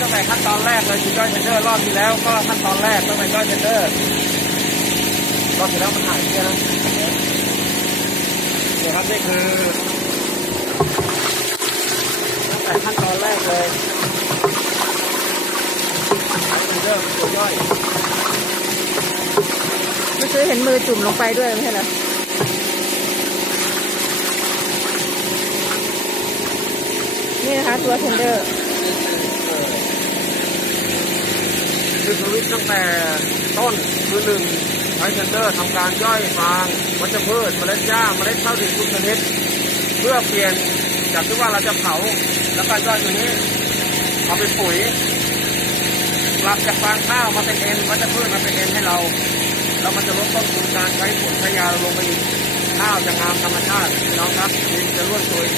ตั้งแต่ขั้นตอนแรกเลยจุดย่อยเทนเดอร์รอบที่แล้วก็ขั้นตอนแรกตั้งแต่ย่อยเทนเดอร์รอบที่แล้วมันหายไปนะเดี๋ยวครับนี่คือตั้งแต่ขั้นตอนแรกเลยเทนเดอร์ตัวย่อยเมื่อกี้เห็นมือจุ่มลงไปด้วยไม่ใช่เหรอนี่นะคะตัวเทนเดอร์ คือสวิตตั้งแต่ต้นคือหนึ่งใช้เทนเดอร์ทำการย่อยฟางวัชพืชเมล็ดหญ้าเมล็ดข้าวดิบทุกชนิดเพื่อเปลี่ยนจากที่ว่าเราจะเผาแล้วก็ย่อยตัวนี้เอาเป็นปุ๋ยปรับจากฟางข้าวมาเป็นเอ็นวัชพืชมาเป็นเอ็นให้เราแล้วมันจะลดต้นทุนการใช้ปุ๋ยใช้ยาลงไปอีกข้าวจะงามธรรมชาติน้องครับดินจะร่วนซุย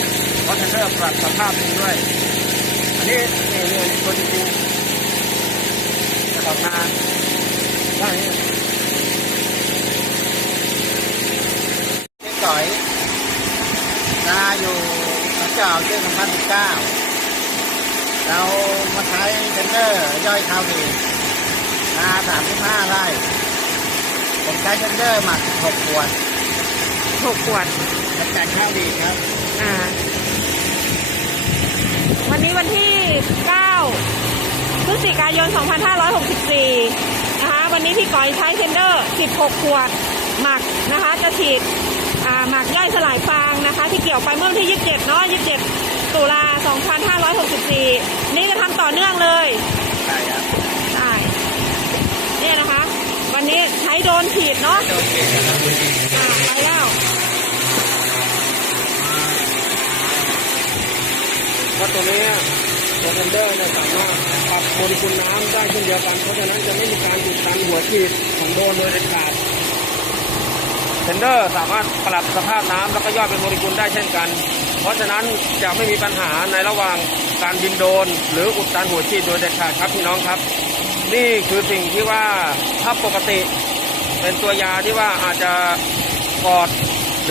เพราะเทนเดอร์ปรับสภาพดินด้วย อันนี้นี่นี่อันนี้ตัวจริงๆจะออกมาว่าอย่างนี้นี่ก่อยนาอยู่สันเจ้าเชื่อสองพันสิบเก้าเรามาใช้เทนเดอร์ย่อยข้าวดีนาสามสิบห้าไร่ผมใช้เทนเดอร์หมักหกขวดหกขวดกำจัดข้าวดีครับ อ่า วันนี้วันที่ 9 พฤศจิกายน 2564 นะคะ วันนี้พี่ก้อยใช้เทนเดอร์ 16 ขวด หมักนะคะ จะฉีดหมักย่อยสลายฟางนะคะ ที่เกี่ยวไปเมื่อวันที่ 27 เนาะ 27 ตุลา 2564 นี่จะทำต่อเนื่องเลยใช่ครับใช่เนี่ยนะคะ วันนี้ใช้โดนฉีดเนาะไปแล้ว เพราะตัวนี้ตัวเทนเดอร์เนี่ยสามารถปรับโมเลกุลน้ำได้เช่นเดียวกัน เพราะฉะนั้นจะไม่มีการอุดตันหัวฉีดของโดนโดยเด็ดขาดเทนเดอร์สามารถปรับสภาพน้ำแล้วก็ย่อยเป็นโมเลกุลได้เช่นกัน เพราะฉะนั้นจะไม่มีปัญหาในระหว่างการบินโดน หรืออุดตันหัวฉีดโดยเด็ดขาดครับพี่น้องครับ นี่คือสิ่งที่ว่าถ้าปกติ เป็นตัวยาที่ว่าอาจจะกอด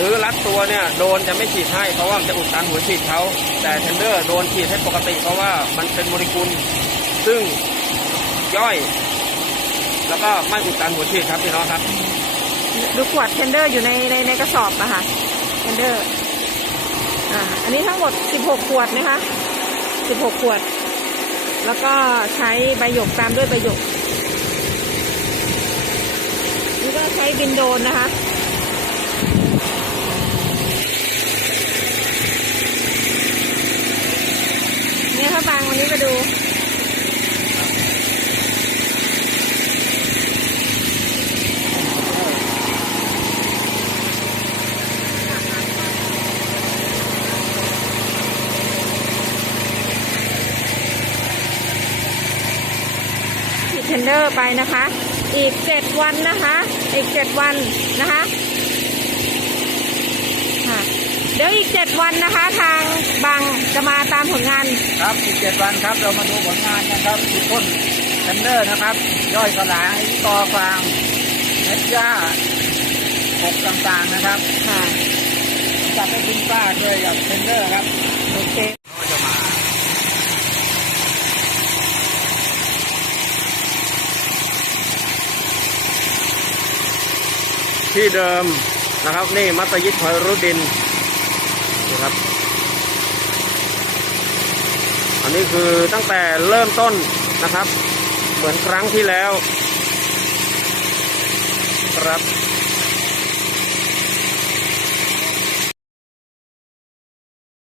หรือรัดตัวเนี่ยโดนจะไม่ฉีดให้เพราะว่ามันจะอุดตันหัวฉีดเขาแต่เทนเดอร์โดนฉีดให้ปกติ เพราะว่ามันเป็นโมเลกุล ซึ่งย่อย แล้วก็ไม่อุดตันหัวฉีดครับพี่น้องครับดูขวดเทนเดอร์อยู่ในในในกระสอบอะค่ะเทนเดอร์อ่าอันนี้ทั้งหมด 16 ขวดนะคะ 16 ขวด แล้วก็ใช้ใบหยกตามด้วยใบหยกนี่ก็ใช้บินโดนนะคะ เนี้มาดูเทนเดอร์ไปนะคะ อีกเจ็ดวันนะคะ อีกเจ็ดวันนะคะ ดี๋ยวอีกเจ็ดวันนะคะ ทางบางจะมาตามผลงาน ครับอีกเจ็ดวันครับ เรามาดูผลงานกันครับทุกคนเทนเดอร์นะครับ ย่อยสลายตอฟางเม็ดหญ้าอกต่างๆนะครับค่ะจัดให้คุณป้าด้วยกับเทนเดอร์ครับโอเคก็จะมาที่เดิมนะครับ นี่มัสยิดพอยรุดดิน นะครับ อันนี้คือตั้งแต่เริ่มต้นนะครับ เหมือนครั้งที่แล้ว ครับ